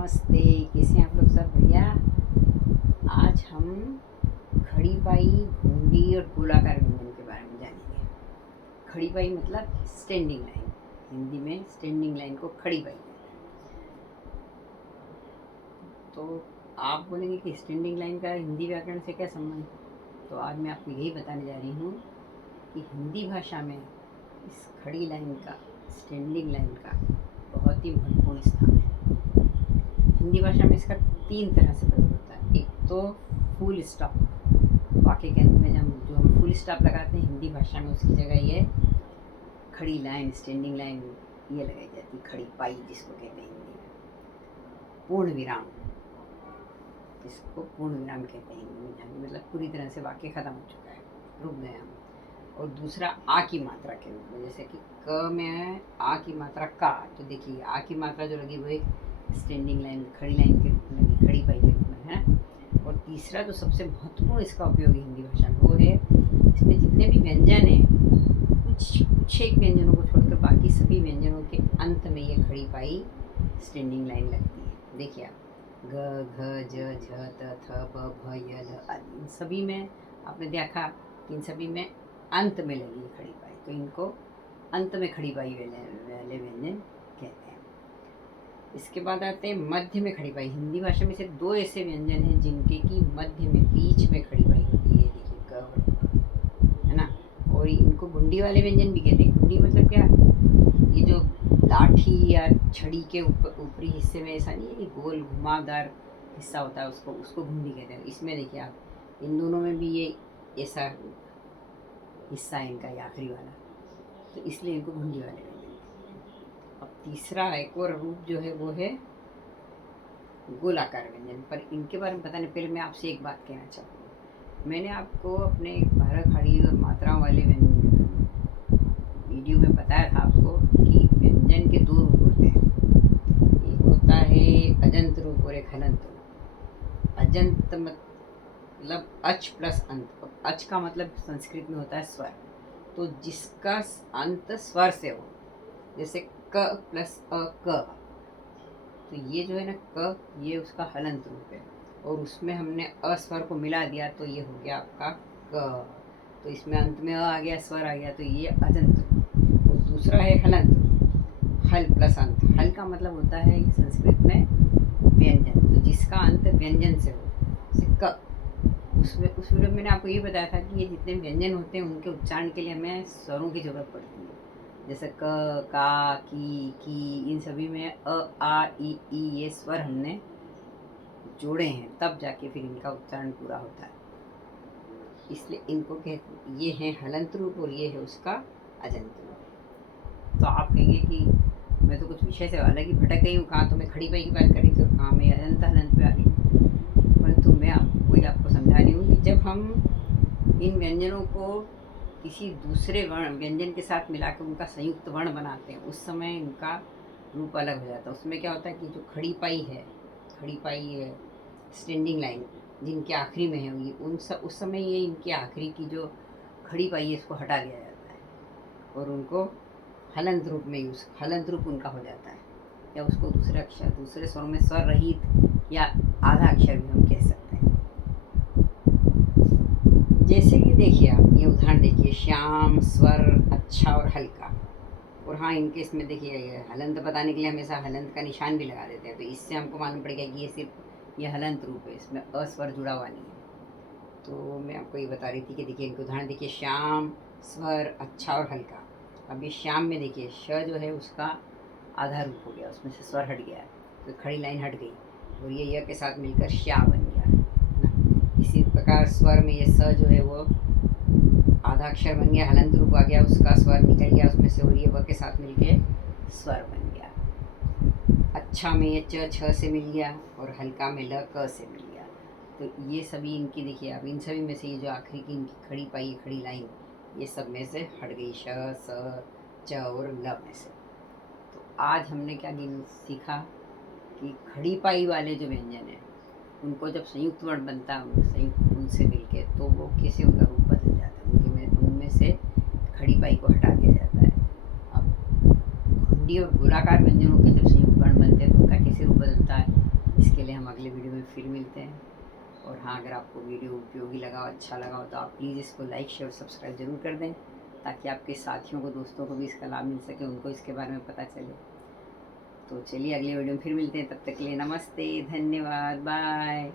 नमस्ते। कैसे हैं आप लोग? सब बढ़िया। आज हम खड़ी पाई, घुंडी और गोलाकार व्यंजन के बारे में जानेंगे। खड़ी पाई मतलब स्टैंडिंग लाइन, हिंदी में स्टैंडिंग लाइन को खड़ी पाई कहते हैं। तो आप बोलेंगे कि स्टैंडिंग लाइन का हिंदी व्याकरण से क्या संबंध? तो आज मैं आपको यही बताने जा रही हूँ कि हिंदी भाषा में इस खड़ी लाइन का, स्टैंडिंग लाइन का बहुत ही महत्वपूर्ण स्थान है। हिंदी भाषा में इसका 3 तरह से प्रयोग होता है। एक तो फुल स्टॉप, वाक्य के अंत में जो हम फुल स्टॉप लगाते हैं हिंदी भाषा में, उसकी जगह ये खड़ी लाइन, स्टैंडिंग लाइन ये लगाई जाती है, खड़ी पाई जिसको कहते हैं हिंदी में। पूर्ण विराम, इसको पूर्ण विराम कहते हैं हिंदी में, जहाँ मतलब पूरी तरह से वाक्य खत्म हो चुका है, रुक गए हम। और दूसरा आ की मात्रा के रूप में, जैसे कि क में है आ की मात्रा का, तो देखिए आ की मात्रा जो लगी वो एक स्टैंडिंग लाइन, खड़ी लाइन के रूप में लगी, खड़ी पाई के रूप में है। और तीसरा जो सबसे महत्वपूर्ण इसका उपयोग है हिंदी भाषा में, वो है इसमें जितने भी व्यंजन हैं, कुछ एक व्यंजनों को छोड़कर बाकी सभी व्यंजनों के अंत में ये खड़ी पाई स्टैंडिंग लाइन लगती है। देखिए आप, ग, घ, ज, झ, त, थ, प, भ, य, ल आदि, इन सभी में आपने देखा कि इन सभी में अंत में लगी खड़ी पाई, तो इनको अंत में खड़ी पाई वाले व्यंजन कहते हैं। इसके बाद आते हैं मध्य में खड़ी पाई। हिंदी भाषा में सिर्फ 2 ऐसे व्यंजन हैं जिनके की मध्य में, बीच में खड़ी पाई होती है। देखिए क और प, है ना। और इनको घुंडी वाले व्यंजन भी कहते हैं। घुंडी मतलब क्या, ये जो लाठी या छड़ी के ऊपरी हिस्से में ऐसा नहीं है, गोल घुमावदार हिस्सा होता है, उसको घुंडी कहते हैं। इसमें देखिए आप, इन दोनों में भी ये ऐसा हिस्सा है इनका, ये आखिरी वाला, तो इसलिए इनको घुंडी वाले व्यंजन। अब तीसरा एक और रूप जो है वो है गोलाकार व्यंजन। पर इनके बारे में बताने पहले मैं आपसे एक बात कहना चाहूँगा। मैंने आपको अपने भारत खड़ी और मात्राओं वाले वीडियो में बताया था आपको कि व्यंजन के 2 रूप होते हैं। एक होता है अजंत रूप और एक हलंत रूप। अजंत मतलब अच प्लस अंत। अच का मतलब संस्कृत में होता है स्वर, तो जिसका अंत स्वर से हो, जैसे क प्लस अ क, तो ये जो है ना क, ये उसका हलंत रूप है। और उसमें हमने अस्वर को मिला दिया तो ये हो गया आपका क, तो इसमें अंत में अ आ गया, स्वर आ गया, तो ये अजंत रूप। और दूसरा है हलंत रूप, हल प्लस अंत। हल का मतलब होता है संस्कृत में व्यंजन, तो जिसका अंत व्यंजन से हो, जैसे क। उस वीडियो में मैंने आपको ये बताया था कि ये जितने व्यंजन होते हैं उनके उच्चारण के लिए हमें स्वरों की जरूरत पड़ती है। जैसे क, का, की, इन सभी में अ, आ, ई, ये स्वर हमने जोड़े हैं, तब जाके फिर इनका उच्चारण पूरा होता है। इसलिए इनको कहते, ये है हलंत रूप और ये है उसका अजंत रूप। तो आप कहेंगे कि मैं तो कुछ विषय से अलग ही भटक गई हूँ, कहाँ तो मैं खड़ी पाई की बात कर रही थी और कहाँ मैं अजंत हलंत पे आ गई। परंतु मैं आपको समझा रही हूँ कि जब हम इन व्यंजनों को किसी दूसरे वर्ण व्यंजन के साथ मिलाकर उनका संयुक्त वर्ण बनाते हैं, उस समय इनका रूप अलग हो जाता है। उसमें क्या होता है कि जो खड़ी पाई है, स्टैंडिंग लाइन जिनके आखिरी में है, ये उस समय ये इनकी आखिरी की जो खड़ी पाई है इसको हटा दिया जाता है और उनको हलंत रूप उनका हो जाता है, या उसको दूसरे स्वर में स्वर रहित या आधा अक्षर भी हम कह सकते हैं। जैसे कि देखिए आप ये उदाहरण देखिए, श्याम, स्वर, अच्छा और हल्का। और हाँ, इनके इसमें देखिए हलंत बताने के लिए हमेशा हलंत का निशान भी लगा देते हैं, तो इससे हमको मालूम पड़ेगा कि ये सिर्फ ये हलंत रूप है, इसमें अस्वर जुड़ा हुआ नहीं है। तो मैं आपको ये बता रही थी कि देखिए इनके उदाहरण देखिए, श्याम, स्वर, अच्छा और हल्का। अब ये श्याम में देखिए श जो है उसका आधा रूप हो गया, उसमें से स्वर हट गया, तो खड़ी लाइन हट गई और ये य के साथ मिलकर श्या बन गया ना। इसी प्रकार स्वर में ये स जो है वो आधा अक्षर बन गया, हलंत रूप आ गया, उसका स्वर निकल गया उसमें से और ये व के साथ मिलके स्वर बन गया। अच्छा में ये च छ से मिल गया और हल्का में ल क से मिल गया। तो ये सभी इनकी देखिए अब इन सभी में से ये जो आखिरी की इनकी खड़ी पाई, खड़ी लाइन, ये सब में से हट गई, श, स, च और ल में से। तो आज हमने क्या सीखा कि खड़ी पाई वाले जो व्यंजन हैं उनको जब संयुक्त वर्ण बनता है उनसे मिलके, तो वो कैसे उनका रूप बदल जाता है, उनमें से खड़ी पाई को हटा दिया जाता है। अब घुंडी और गोलाकार व्यंजनों के जब संयुक्त वर्ण बनते हैं तो उनका कैसे रूप बदलता है, इसके लिए हम अगले वीडियो में फिर मिलते हैं। और हाँ, अगर आपको वीडियो उपयोगी लगा, अच्छा लगा हो, तो आप प्लीज़ इसको लाइक शेयर सब्सक्राइब ज़रूर कर दें, ताकि आपके साथियों को, दोस्तों को भी इसका लाभ मिल सके, उनको इसके बारे में पता चले। तो चलिए अगले वीडियो में फिर मिलते हैं, तब तक के लिए नमस्ते, धन्यवाद, बाय।